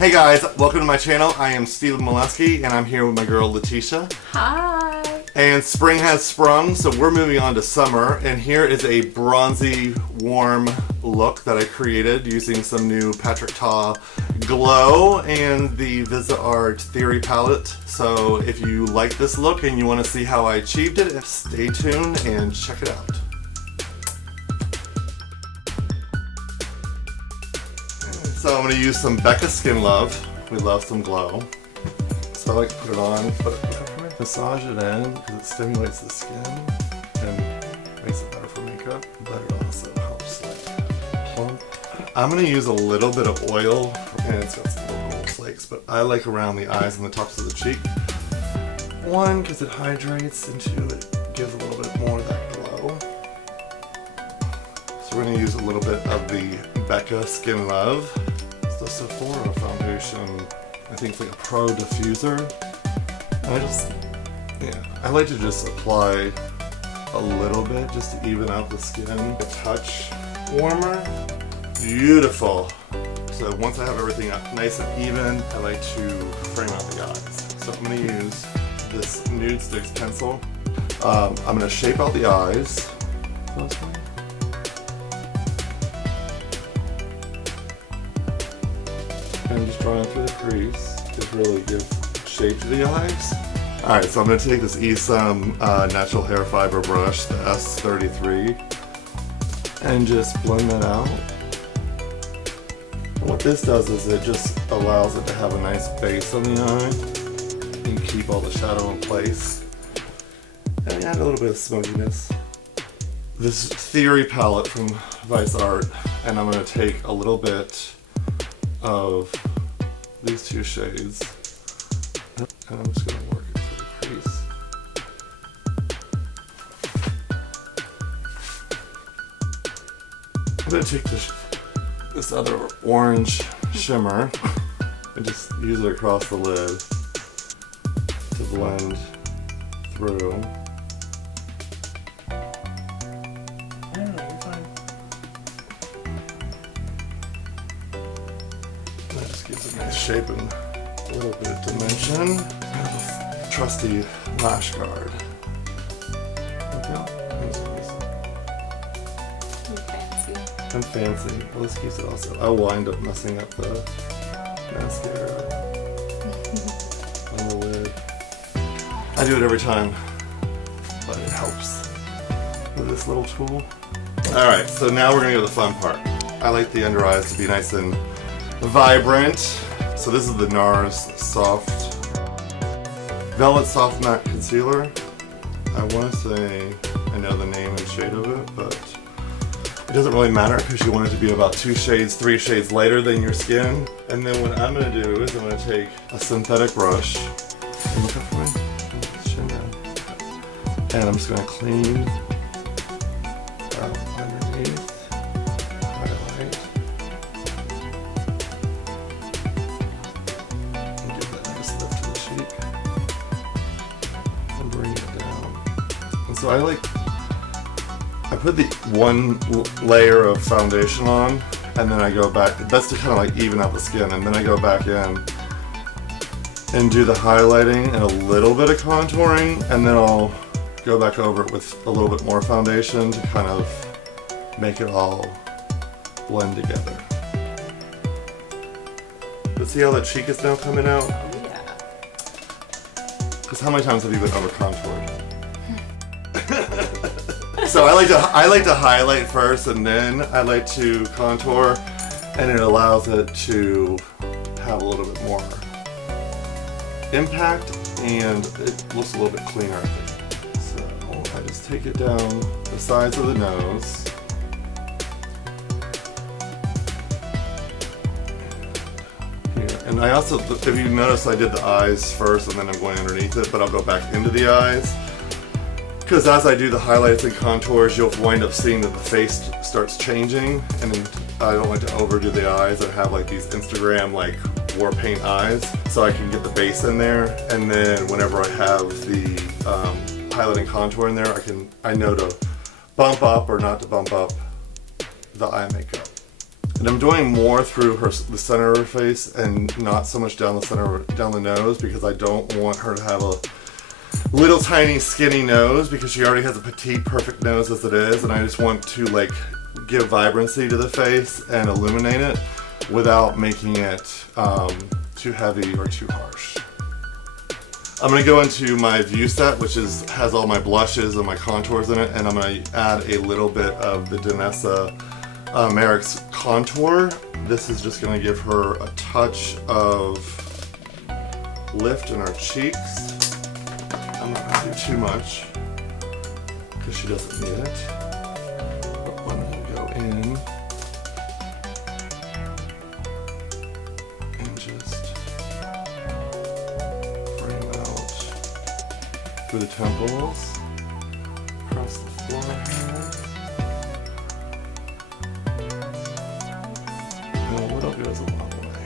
Hey guys, welcome to my channel. I am Stephen Moleski and I'm here with my girl Letitia. Hi! And spring has sprung, so we're moving on to summer, and here is a bronzy, warm look that I created using some new Patrick Ta glow and the Visa Art Theory palette. So if you like this look and you want to see how I achieved it, stay tuned and check it out. So I'm going to use some Becca Skin Love. We love some glow. So I like to put it on, massage it in because it stimulates the skin and makes it better for makeup, but it also helps like plump. I'm going to use a little bit of oil, and it's got some little gold flakes, but I like around the eyes and the tops of the cheek. One, because it hydrates, and two, it gives a little bit more of that glow. So we're going to use a little bit of the Becca Skin Love. It's the Sephora foundation. I think it's like a pro diffuser. I like to just apply a little bit just to even out the skin. A touch warmer. Beautiful. So once I have everything up nice and even, I like to frame out the eyes. So I'm going to use this Nude Sticks pencil. I'm going to shape out the eyes. And just drawing through the crease to really give shape to the eyes. Alright, so I'm going to take this Esam natural hair fiber brush, the S33, and just blend that out. And what this does is it just allows it to have a nice base on the eye and keep all the shadow in place. And add a little bit of smokiness. This Theory palette from Vice Art, and I'm going to take a little bit of these two shades, and I'm just going to work it through the crease. I'm going to take this other orange shimmer and just use it across the lid to blend through. That just gives a nice shape and a little bit of dimension. I have a trusty lash guard. I'm fancy. Moleski's it also. I'll wind up messing up the mascara on the lid. I do it every time, but it helps with this little tool. Alright, so now we're going to go to the fun part. I like the under eyes to be nice and vibrant. So this is the NARS Soft Velvet Soft Matte Concealer. I want to say I know the name and shade of it, but it doesn't really matter because you want it to be about 2 shades, 3 shades lighter than your skin. And then what I'm going to do is I'm going to take a synthetic brush and I'm just going to clean underneath, highlight, and give that nice lift to the cheek and bring it down. And so I put the one layer of foundation on, and then I go back. That's to kind of like even out the skin, and then I go back in and do the highlighting and a little bit of contouring, and then I'll go back over it with a little bit more foundation to kind of make it all blend together. But see how the cheek is now coming out? Yeah. Because how many times have you been over contoured? So I like to highlight first, and then I like to contour, and it allows it to have a little bit more impact, and it looks a little bit cleaner, I think. So I just take it down the sides of the nose. Here. And I also, if you notice, I did the eyes first, and then I'm going underneath it, but I'll go back into the eyes. Because as I do the highlights and contours, you'll wind up seeing that the face starts changing, and I don't like to overdo the eyes and have like these Instagram like war paint eyes, so I can get the base in there, and then whenever I have the highlighting contour in there, I know to bump up or not to bump up the eye makeup. And I'm doing more through the center of her face and not so much down the nose, because I don't want her to have a little tiny skinny nose, because she already has a petite perfect nose as it is, and I just want to like give vibrancy to the face and illuminate it without making it too heavy or too harsh. I'm going to go into my view set, which has all my blushes and my contours in it, and I'm going to add a little bit of the Danessa Merrick's contour. This is just going to give her a touch of lift in her cheeks. I'm not going to do too much because she doesn't need it. But I'm going to go in and just frame out through the temples, across the forehead, and a little goes a long way.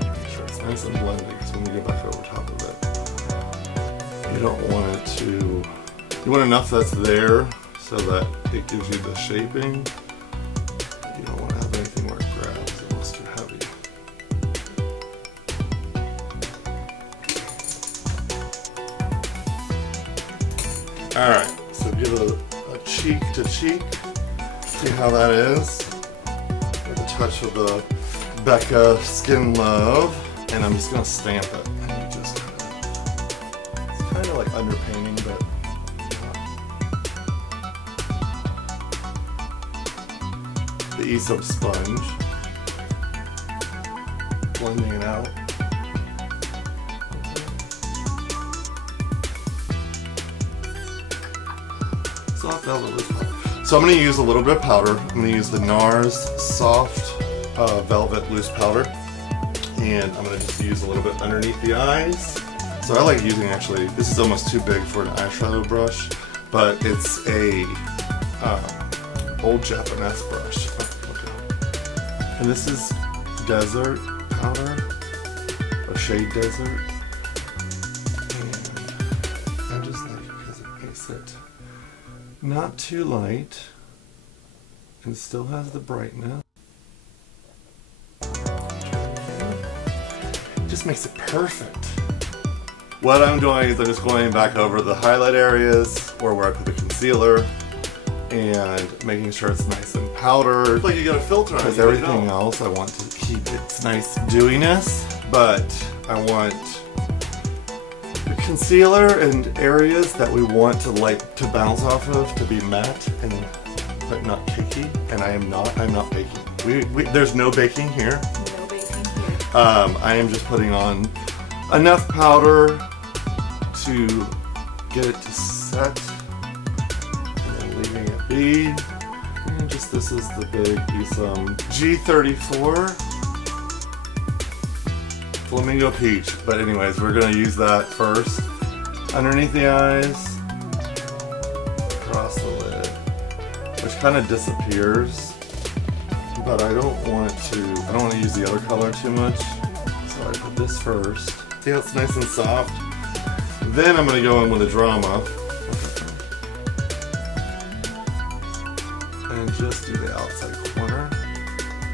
Make sure it's nice and blended, because when we get back over top of it, you don't want it to, you want enough that's there so that it gives you the shaping. You don't want to have anything where it grabs, it looks too heavy. Alright, so give it a cheek to cheek. See how that is? With a touch of the Becca Skin Love. And I'm just going to stamp it. And you just it's kind of like underpainting, but the Aesop sponge. Blending it out. Soft velvet loose powder. So I'm going to use a little bit of powder. I'm going to use the NARS Soft Velvet Loose Powder. And I'm going to just use a little bit underneath the eyes. So I like using, actually, this is almost too big for an eyeshadow brush, but it's a old Japanese brush. Okay. And this is Desert Powder, or Shade Desert. And I just like it because it makes it not too light, and still has the brightness. Just makes it perfect. What I'm doing is I'm just going back over the highlight areas or where I put the concealer and making sure it's nice and powdered. Like you get a filter on it. Because everything else I want to keep its nice dewiness, but I want the concealer and areas that we want to like to bounce off of to be matte and but not cakey. And I'm not baking. There's no baking here. I am just putting on enough powder to get it to set, and then leaving it be. And just this is the big Aesop G34 Flamingo Peach. But anyways, we're gonna use that first underneath the eyes, across the lid, which kind of disappears. But I don't want to use the other color too much. So I put this first. See how it's nice and soft? Then I'm going to go in with a drama. And just do the outside corner,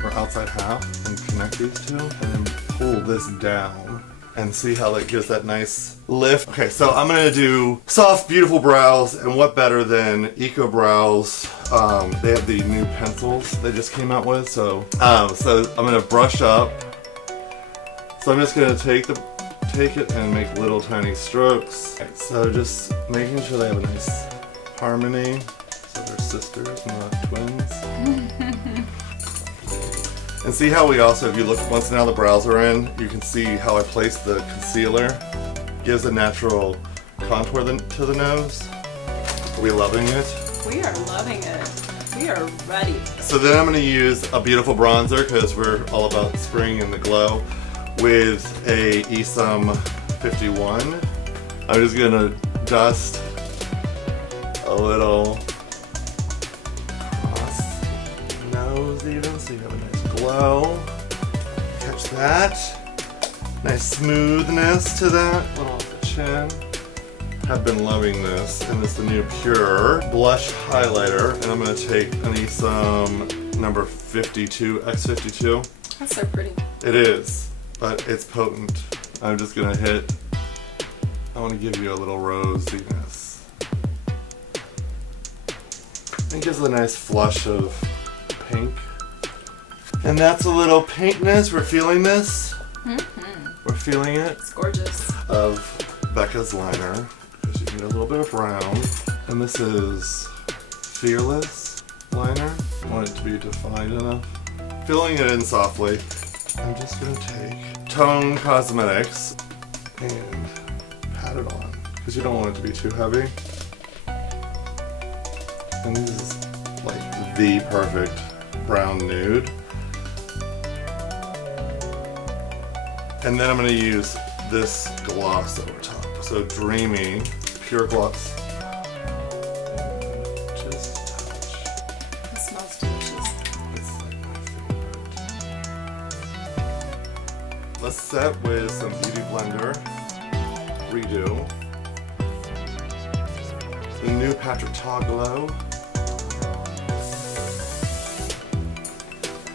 or outside half, and connect these two, and then pull this down. And see how that gives that nice lift. Okay, so I'm going to do soft, beautiful brows, and what better than Eco Brows. They have the new pencils they just came out with, so I'm going to brush up. So I'm just going to take it and make little tiny strokes. Okay, so just making sure they have a nice harmony, so they're sisters, not twins. And see how we also, if you look, once now the brows are in, you can see how I place the concealer. Gives a natural contour to the nose. Are we loving it? We are loving it. We are ready. So then I'm going to use a beautiful bronzer, because we're all about spring and the glow, with a Aesop 51. I'm just going to dust a little across the nose even, so you have a nice glow. Catch that. Nice smoothness to that. A little off the chin. Have been loving this, and it's the new Pure Blush Highlighter, and I'm going to take an Aesop number 52, X52. That's so pretty. It is, but it's potent. I'm just gonna hit, I wanna give you a little rosiness. It gives it a nice flush of pink. And that's a little pinkness, we're feeling this. We're feeling it. It's gorgeous. Of Becca's liner, because you need a little bit of brown. And this is Fearless liner. I want it to be defined enough. Filling it in softly. I'm just gonna take Tone Cosmetics and pat it on, because you don't want it to be too heavy. And this is like the perfect brown nude. And then I'm going to use this gloss over top. So Dreamy, pure gloss. Just touch. It smells delicious. It's like my favorite. Let's set with some Beauty Blender. Redo. The new Patrick Ta Glow.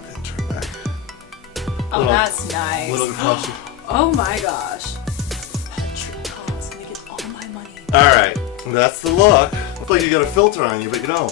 And turn back. Oh, that's nice. Little glossy. Oh my gosh. Patrick Ta's gonna get all my money. Alright, that's the look. Looks like you got a filter on you, but you don't.